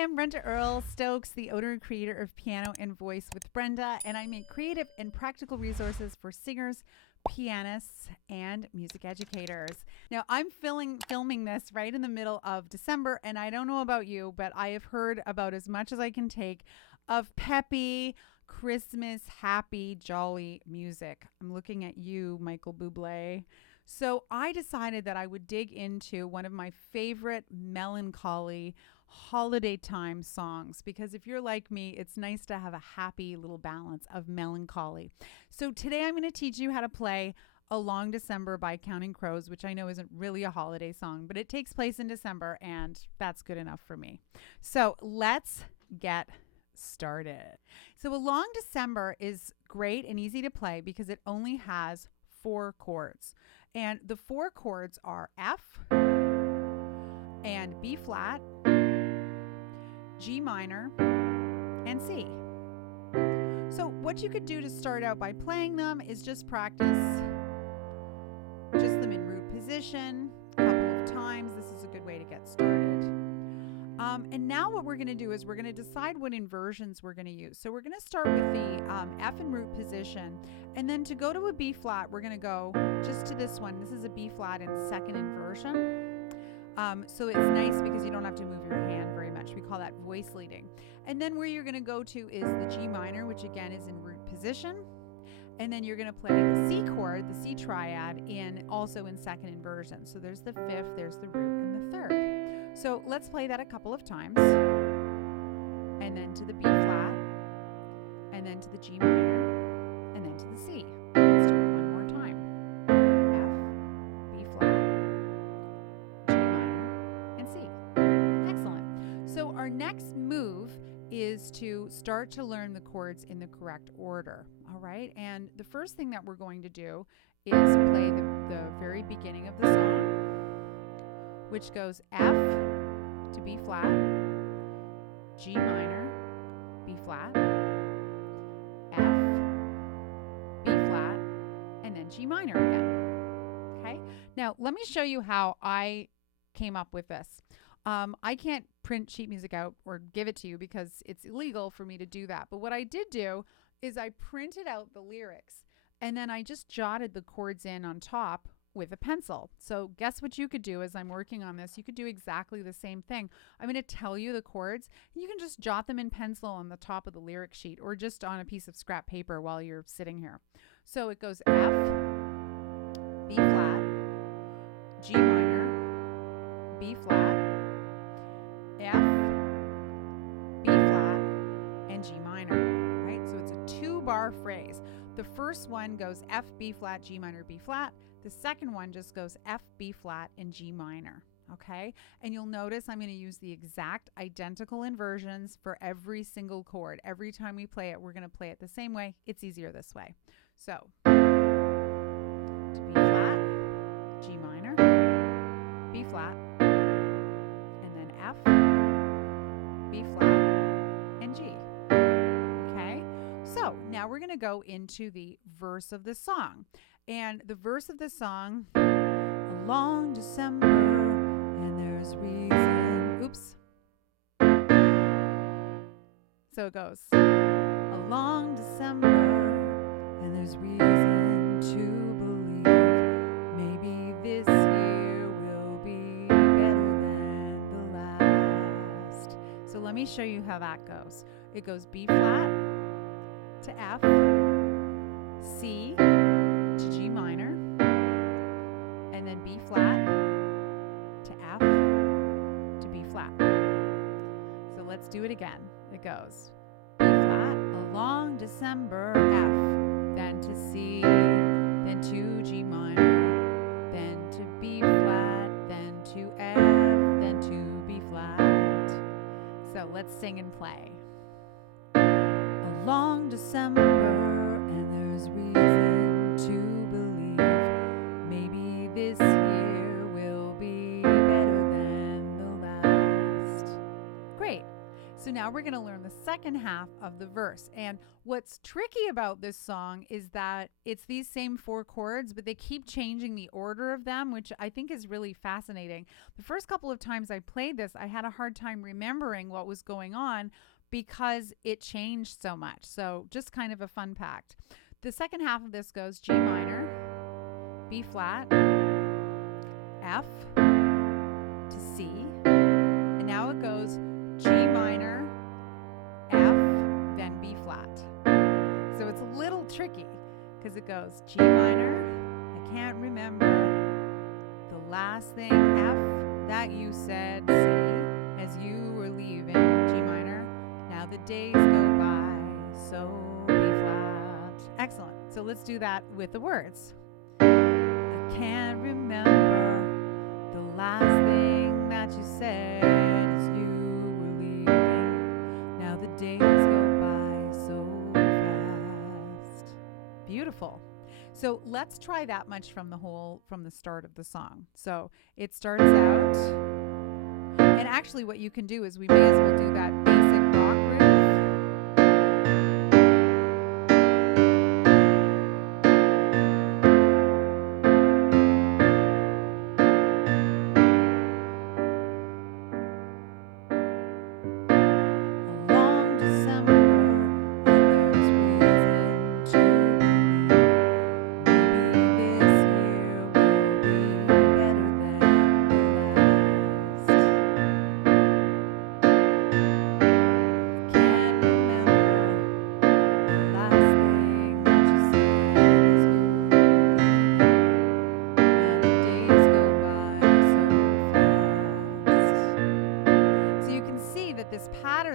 Hi, I'm Brenda Earl Stokes, the owner and creator of Piano and Voice with Brenda, and I make creative and practical resources for singers, pianists, and music educators. Now, I'm filming this right in the middle of December, and I don't know about you, but I have heard about as much as I can take of peppy, Christmas, happy, jolly music. I'm looking at you, Michael Bublé. So I decided that I would dig into one of my favorite melancholy holiday time songs, because if you're like me, it's nice to have a happy little balance of melancholy. So today I'm going to teach you how to play A Long December by Counting Crows, which I know isn't really a holiday song, but it takes place in December, and that's good enough for me. So let's get started. So A Long December is great and easy to play because it only has 4 chords. And the 4 chords are F and B flat, G minor, and C. So what you could do to start out by playing them is just practice just them in root position a couple of times. This is a good way to get started. And now what we're going to do is we're going to decide what inversions we're going to use. So we're going to start with the F in root position, and then to go to a B flat, we're going to go just to this one. This is a B flat in second inversion. So it's nice because you don't have to move your hand very much. We call that voice leading. And then where you're going to go to is the G minor, which again is in root position. And then you're going to play the C chord, the C triad, also in second inversion. So there's the fifth, there's the root, and the third. So let's play that a couple of times. And then to the B flat, and then to the G minor, and then to the C. Let's do it one more time. F, B flat, G minor, and C. Excellent. So our next move is to start to learn the chords in the correct order. All right. And the first thing that we're going to do is play the very beginning of the song, which goes F to B flat, G minor, B flat, F, B flat, and then G minor again. Okay. Now let me show you how I came up with this. I can't print sheet music out or give it to you because it's illegal for me to do that. But what I did do is I printed out the lyrics and then I just jotted the chords in on top with a pencil. So guess what you could do as I'm working on this? You could do exactly the same thing. I'm going to tell you the chords. And you can just jot them in pencil on the top of the lyric sheet or just on a piece of scrap paper while you're sitting here. So it goes F, B flat, G minor, B flat, F, B flat, and G minor, right? So it's a 2-bar phrase. The first one goes F, B flat, G minor, B flat. The second one just goes F, B flat, and G minor, okay? And you'll notice I'm going to use the exact identical inversions for every single chord. Every time we play it, we're going to play it the same way. It's easier this way. So, to B flat, G minor, B flat, and then F, B flat, and G. Okay, so now we're going to go into the verse of the song. And the verse of the song, a long December, and there's reason. Oops. So it goes, a long December, and there's reason to believe maybe this year will be better than the last. So let me show you how that goes. It goes B flat to F, C to G minor, and then B flat to F to B flat. So let's do it again. It goes B flat, a long December, F, then to C, then to G minor, then to B flat, then to F, then to B flat. So let's sing and play. A long December, and there's reason to believe maybe this year will be better than the last. Great. So now we're going to learn the second half of the verse. And what's tricky about this song is that it's these same 4 chords, but they keep changing the order of them, which I think is really fascinating. The first couple of times I played this, I had a hard time remembering what was going on because it changed so much. So just kind of a fun fact. The second half of this goes G minor, B flat, F to C, and now it goes G minor, F, then B flat. So it's a little tricky because it goes G minor, I can't remember the last thing, F, that you said, C, as you were leaving, G minor, now the days go by, so B flat. Excellent. So let's do that with the words. I can't remember the last thing that you said as you were leaving. Now the days go by so fast. Beautiful. So let's try that much from the start of the song. So it starts out, and actually what you can do is we may as well do that basic rock groove.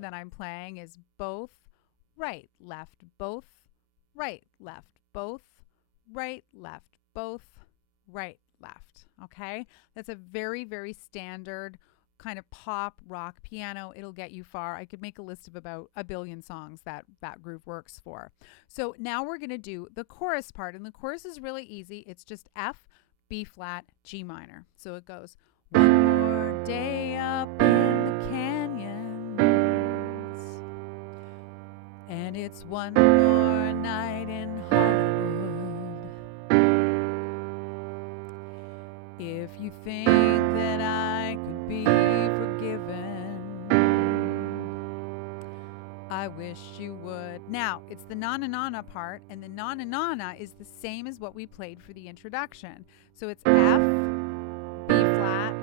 That I'm playing is both right, left, both right, left, both right, left, both right, left. Okay, that's a very, very standard kind of pop rock piano. It'll get you far. I could make a list of about a billion songs that groove works for. So now we're going to do the chorus part, and the chorus is really easy. It's just F, B flat, G minor. So it goes, one more day up in the canyon, and it's one more night in Hollywood. If you think that I could be forgiven, I wish you would. Now, it's the na-na-na-na part, and the na-na-na-na is the same as what we played for the introduction. So it's F, B flat,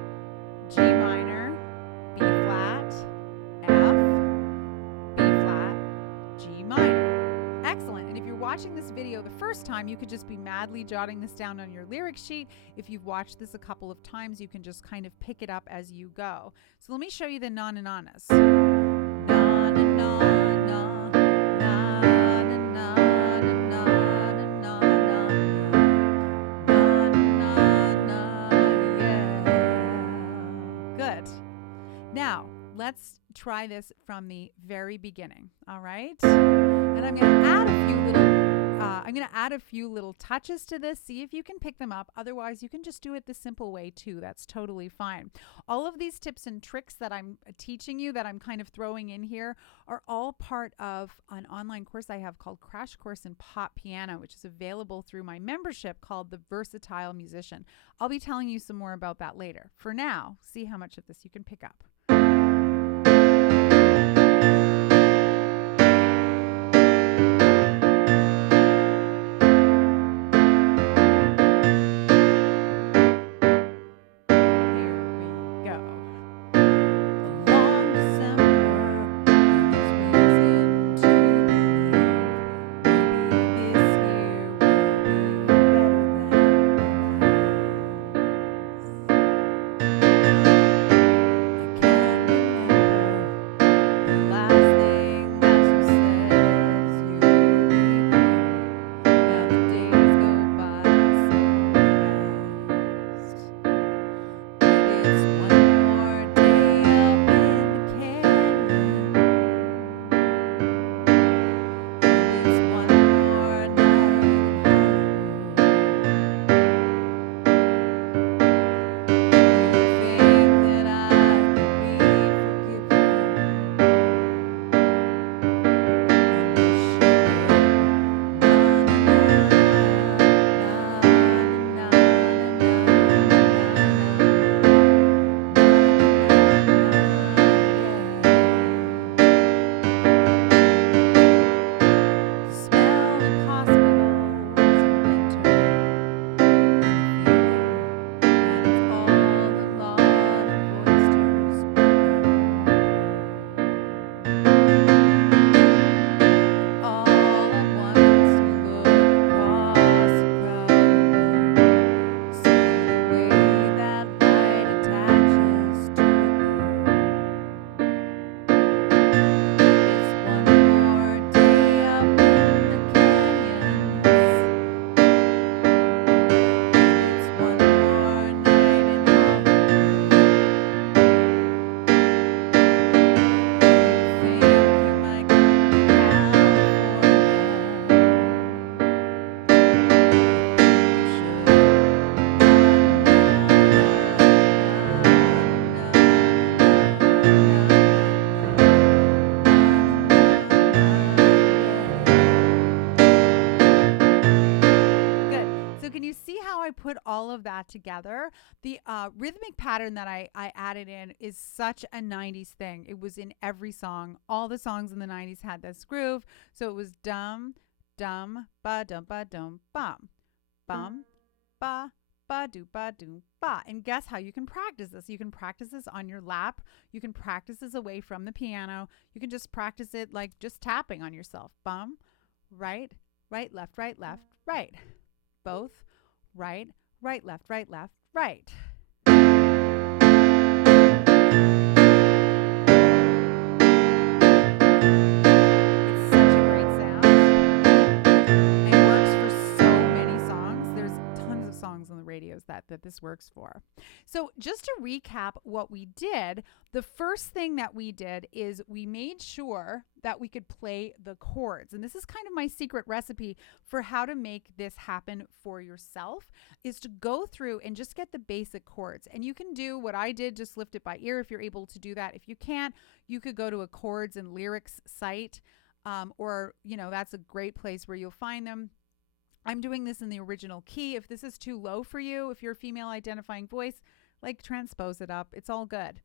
G minor, B flat, F, G minor. Excellent. And if you're watching this video the first time, you could just be madly jotting this down on your lyric sheet. If you've watched this a couple of times, you can just kind of pick it up as you go. So let me show you the na-na-na-nas. Na-na-na-na, na-na-na-na, na-na-na-na, na-na-na-na, yeah. Good. Now, let's try this from the very beginning. All right. And I'm going to add a few little touches to this. See if you can pick them up. Otherwise, you can just do it the simple way too. That's totally fine. All of these tips and tricks that I'm teaching you, that I'm kind of throwing in here, are all part of an online course I have called Crash Course in Pop Piano, which is available through my membership called The Versatile Musician. I'll be telling you some more about that later. For now, see how much of this you can pick up. put all of that together. The rhythmic pattern that I added in is such a 90s thing. It was in every song. All the songs in the 90s had this groove. So it was dum, dum, ba, dum, bum, bum, ba, ba, do, ba. And guess how you can practice this? You can practice this on your lap. You can practice this away from the piano. You can just practice it like just tapping on yourself. Bum, right, right, left, right, left, right. Both, right, right, left, right, left, right. On the radios that this works for. So just to recap what we did, the first thing that we did is we made sure that we could play the chords. And this is kind of my secret recipe for how to make this happen for yourself, is to go through and just get the basic chords. And you can do what I did, just lift it by ear if you're able to do that. If you can't, you could go to a chords and lyrics site, or, that's a great place where you'll find them. I'm doing this in the original key. If this is too low for you, if you're a female identifying voice, like transpose it up. It's all good.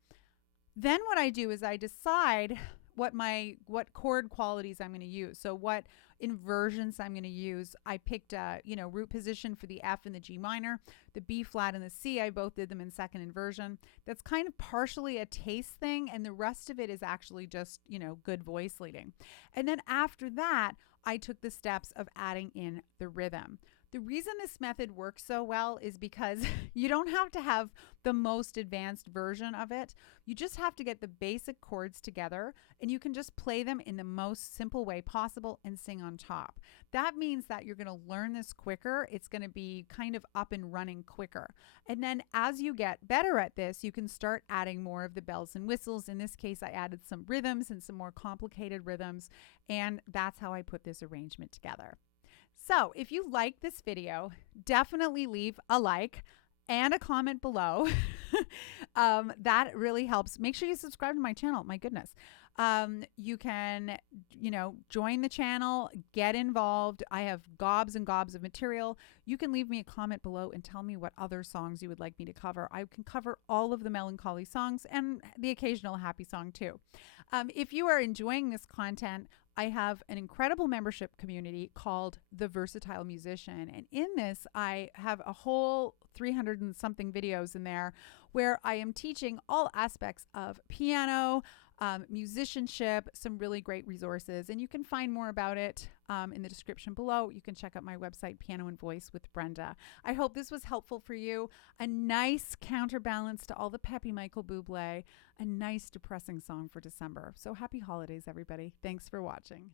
Then what I do is I decide what chord qualities I'm going to use. So what inversions I'm going to use. I picked root position for the F and the G minor, the B flat and the C. I both did them in second inversion. That's kind of partially a taste thing, and the rest of it is actually just, good voice leading. And then after that, I took the steps of adding in the rhythm. The reason this method works so well is because you don't have to have the most advanced version of it. You just have to get the basic chords together, and you can just play them in the most simple way possible and sing on top. That means that you're going to learn this quicker. It's going to be kind of up and running quicker. And then as you get better at this, you can start adding more of the bells and whistles. In this case, I added some rhythms and some more complicated rhythms, and that's how I put this arrangement together. So if you like this video, definitely leave a like and a comment below. That really helps. Make sure you subscribe to my channel. My goodness. You can, join the channel, get involved. I have gobs and gobs of material. You can leave me a comment below and tell me what other songs you would like me to cover. I can cover all of the melancholy songs and the occasional happy song too. If you are enjoying this content, I have an incredible membership community called The Versatile Musician. And in this, I have a whole 300 and something videos in there where I am teaching all aspects of piano, musicianship, some really great resources. And you can find more about it in the description below. You can check out my website, Piano and Voice with Brenda. I hope this was helpful for you. A nice counterbalance to all the peppy Michael Bublé, a nice depressing song for December. So happy holidays, everybody. Thanks for watching.